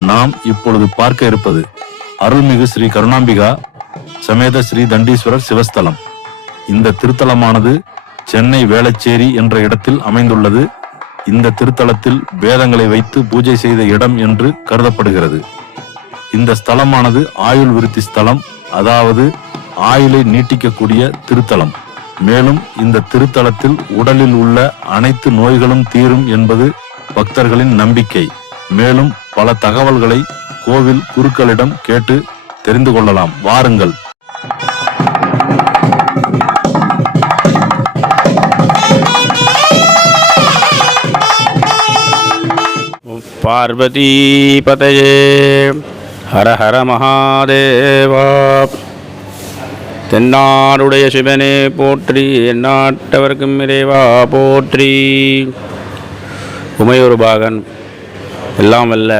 நாம் இப்பொழுது பார்க்க இருப்பது அருள்மிகு ஸ்ரீ கருணாம்பிகா சமேத ஸ்ரீ தண்டீஸ்வரர் சிவஸ்தலம். இந்த திருத்தலமானது சென்னை வேளச்சேரி என்ற இடத்தில் அமைந்துள்ளது. இந்த திருத்தலத்தில் வேதங்களை வைத்து பூஜை செய்த இடம் என்று கருதப்படுகிறது. இந்த ஸ்தலமானது ஆயுள் விருத்தி ஸ்தலம் அதாவது ஆயுளை நீட்டிக்கக்கூடிய திருத்தலம். மேலும் இந்த திருத்தலத்தில் உடலில் உள்ள அனைத்து நோய்களும் தீரும் என்பது பக்தர்களின் நம்பிக்கை. மேலும் பல தகவல்களை கோவில் குருக்களிடம் கேட்டு தெரிந்து கொள்ளலாம். வாருங்கள். பார்வதிபதயே ஹர ஹர மகாதேவா. தென்னாடுடைய சிவனே போற்றி எந்நாட்டவர்க்கும் இறைவா போற்றி. உமையொரு பாகன் எல்லாம் வல்ல